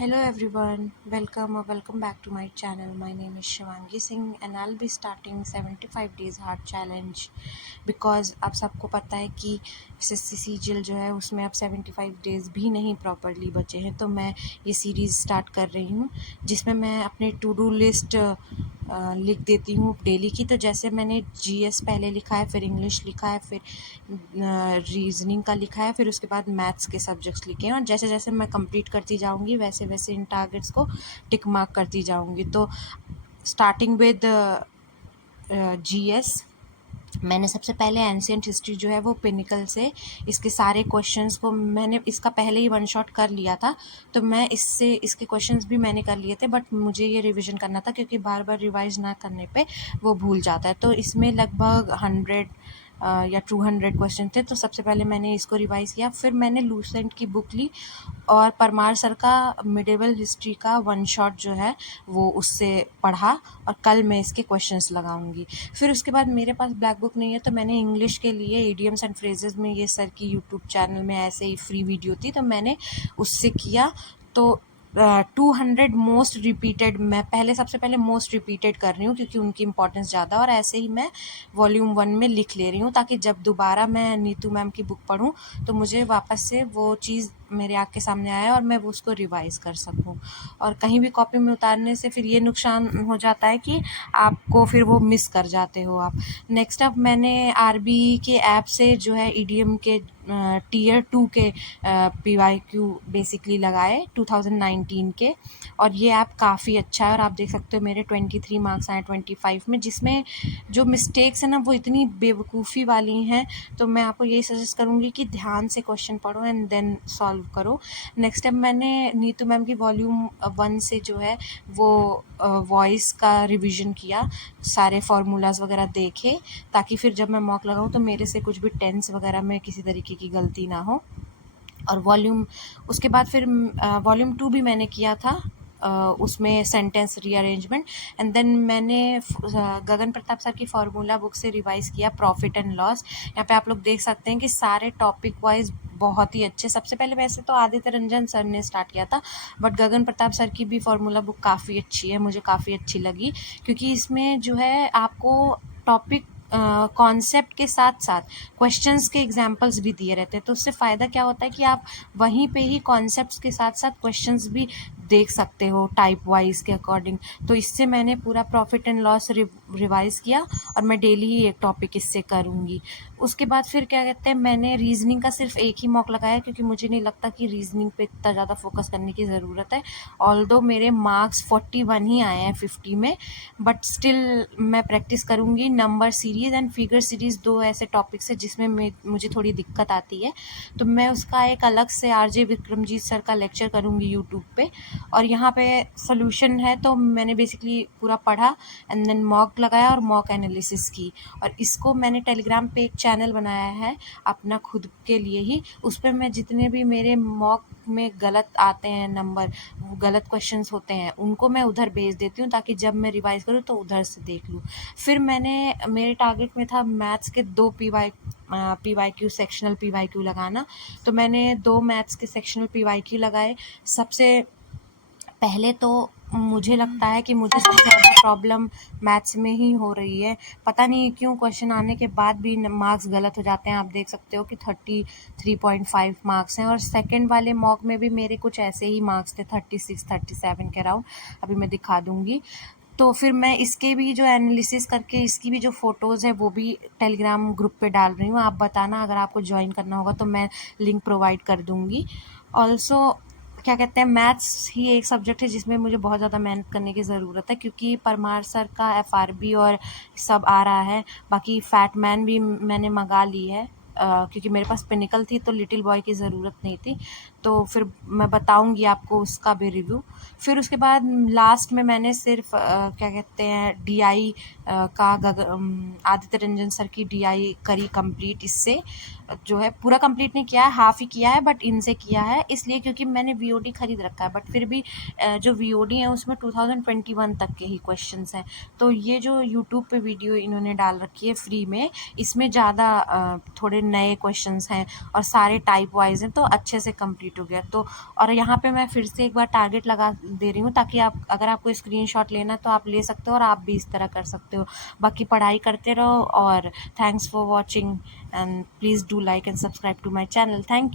Hello everyone, welcome back to my channel. My name is Shivangi Singh and I'll be starting 75 days hard challenge because आप सबको पता है कि SSC CGL जो है उसमें अब 75 डेज़ भी नहीं प्रॉपरली बचे हैं, तो मैं ये सीरीज़ स्टार्ट कर रही हूँ जिसमें मैं अपने टू डू लिस्ट लिख देती हूँ डेली की। तो जैसे मैंने जीएस पहले लिखा है, फिर इंग्लिश लिखा है, फिर रीजनिंग का लिखा है, फिर उसके बाद मैथ्स के सब्जेक्ट्स लिखे हैं, और जैसे जैसे मैं कंप्लीट करती जाऊँगी वैसे वैसे इन टारगेट्स को टिक मार्क करती जाऊँगी। तो स्टार्टिंग विद जीएस, मैंने सबसे पहले एंशिएंट हिस्ट्री जो है वो पिनिकल से इसके सारे क्वेश्चंस को मैंने इसका पहले ही वन शॉट कर लिया था, तो मैं इससे इसके क्वेश्चंस भी मैंने कर लिए थे, बट मुझे ये रिवीजन करना था क्योंकि बार बार रिवाइज ना करने पे वो भूल जाता है। तो इसमें लगभग 100 या 200 क्वेश्चन थे, तो सबसे पहले मैंने इसको रिवाइज़ किया। फिर मैंने लूसेंट की बुक ली और परमार सर का मिडिवल हिस्ट्री का वन शॉट जो है वो उससे पढ़ा, और कल मैं इसके क्वेश्चंस लगाऊंगी। फिर उसके बाद मेरे पास ब्लैक बुक नहीं है, तो मैंने इंग्लिश के लिए इडियम्स एंड फ्रेजेस में, ये सर की यूट्यूब चैनल में ऐसे ही फ्री वीडियो थी, तो मैंने उससे किया। तो 200 मोस्ट रिपीटेड, मैं पहले सबसे पहले मोस्ट रिपीटेड कर रही हूँ क्योंकि उनकी इंपॉर्टेंस ज़्यादा, और ऐसे ही मैं वॉल्यूम 1 में लिख ले रही हूँ ताकि जब दोबारा मैं नीतू मैम की बुक पढूँ तो मुझे वापस से वो चीज़ मेरे आँख के सामने आए और मैं वो उसको रिवाइज़ कर सकूँ। और कहीं भी कॉपी में उतारने से फिर ये नुकसान हो जाता है कि आपको फिर वो मिस कर जाते हो आप। नेक्स्ट अप मैंने आरबी के ऐप से जो है ईडीएम के टीयर 2 के पीवाईक्यू बेसिकली लगाए 2019 के, और ये ऐप काफ़ी अच्छा है। और आप देख सकते हो मेरे 23 मार्क्स आए 25 में, जिसमें जो मिस्टेक्स हैं ना वो इतनी बेवकूफ़ी वाली हैं, तो मैं आपको यही सजेस्ट करूँगी कि ध्यान से क्वेश्चन पढ़ो एंड देन सॉल्व करो। नेक्स्ट टाइम मैंने नीतू मैम की वॉल्यूम 1 से जो है वो वॉइस का रिवीजन किया, सारे फार्मूलाज वगैरह देखे, ताकि फिर जब मैं मॉक लगाऊँ तो मेरे से कुछ भी टेंस वगैरह में किसी तरीके की गलती ना हो। और वॉल्यूम उसके बाद फिर वॉल्यूम 2 भी मैंने किया था, उसमें सेंटेंस रीअरेंजमेंट, एंड देन मैंने गगन प्रताप सर की फार्मूला बुक से रिवाइज़ किया प्रॉफिट एंड लॉस। यहाँ पे आप लोग देख सकते हैं कि सारे टॉपिक वाइज बहुत ही अच्छे। सबसे पहले वैसे तो आदित्य रंजन सर ने स्टार्ट किया था, बट गगन प्रताप सर की भी फार्मूला बुक काफ़ी अच्छी है, मुझे काफ़ी अच्छी लगी, क्योंकि इसमें जो है आपको टॉपिक कॉन्सेप्ट के साथ साथ क्वेश्चंस के एग्जांपल्स भी दिए रहते हैं। तो उससे फ़ायदा क्या होता है कि आप वहीं पे ही कॉन्सेप्ट्स के साथ साथ क्वेश्चंस भी देख सकते हो टाइप वाइज के अकॉर्डिंग। तो इससे मैंने पूरा प्रॉफिट एंड लॉस रिवाइज़ किया, और मैं डेली ही एक टॉपिक इससे करूँगी। उसके बाद फिर क्या कहते हैं, मैंने रीजनिंग का सिर्फ एक ही मॉक लगाया क्योंकि मुझे नहीं लगता कि रीजनिंग पे इतना ज़्यादा फोकस करने की ज़रूरत है। ऑल्दो मेरे मार्क्स 41 ही आए हैं 50 में, बट स्टिल मैं प्रैक्टिस करूँगी। Number series and figure series दो ऐसे टॉपिक्स है जिसमें मुझे थोड़ी दिक्कत आती है, तो मैं उसका एक अलग से आरजे विक्रमजीत सर का लेक्चर करूँगी यूट्यूब पे। और यहाँ पे सोल्यूशन है, तो मैंने बेसिकली पूरा पढ़ा एंड देन मॉक लगाया और मॉक एनालिसिस की। और इसको मैंने टेलीग्राम पे एक चैनल बनाया है अपना खुद के लिए ही, उस पर मैं जितने भी मेरे मॉक में गलत आते हैं नंबर, गलत क्वेश्चंस होते हैं, उनको मैं उधर भेज देती हूँ ताकि जब मैं रिवाइज़ करूँ तो उधर से देख लूँ। फिर मेरे टारगेट में था मैथ्स के 2 पीवाईक्यू सेक्शनल पीवाईक्यू लगाना, तो मैंने 2 मैथ्स के सेक्शनल पीवाईक्यू लगाए। सबसे पहले तो मुझे लगता है कि मुझे सबसे ज़्यादा प्रॉब्लम मैथ्स में ही हो रही है। पता नहीं क्यों क्वेश्चन आने के बाद भी मार्क्स गलत हो जाते हैं। आप देख सकते हो कि 33.5 मार्क्स हैं, और सेकंड वाले मॉक में भी मेरे कुछ ऐसे ही मार्क्स थे 36-37 के अराउंड, अभी मैं दिखा दूँगी। तो फिर मैं इसके भी जो एनालिसिस करके इसकी भी जो फ़ोटोज़ है वो भी टेलीग्राम ग्रुप पे डाल रही हूँ। आप बताना अगर आपको ज्वाइन करना होगा तो मैं लिंक प्रोवाइड कर दूँगी। ऑल्सो क्या कहते हैं, मैथ्स ही एक सब्जेक्ट है जिसमें मुझे बहुत ज़्यादा मेहनत करने की ज़रूरत है, क्योंकि परमार सर का एफआरबी और सब आ रहा है। बाकी फैट मैन भी मैंने मंगा ली है, क्योंकि मेरे पास पिनिकल थी तो लिटिल बॉय की ज़रूरत नहीं थी, तो फिर मैं बताऊंगी आपको उसका भी रिव्यू। फिर उसके बाद लास्ट में मैंने सिर्फ क्या कहते हैं डीआई का आदित्य रंजन सर की डीआई करी कंप्लीट। इससे जो है पूरा कंप्लीट नहीं किया है, हाफ ही किया है, बट इनसे किया है इसलिए क्योंकि मैंने वीओडी खरीद रखा है, बट फिर भी जो वीओडी है उसमें 2021 तक के ही क्वेश्चंस हैं। तो ये जो यूट्यूब पे वीडियो इन्होंने डाल रखी है फ्री में, इसमें ज़्यादा थोड़े नए क्वेश्चंस हैं और सारे टाइप वाइज हैं, तो अच्छे से कंप्लीट हो गया। तो और यहाँ पे मैं फिर से एक बार टारगेट लगा दे रही हूँ, ताकि आप अगर आपको स्क्रीनशॉट लेना तो आप ले सकते हो और आप भी इस तरह कर सकते हो। बाकी पढ़ाई करते रहो और thanks for watching and please do like and subscribe to my channel. Thank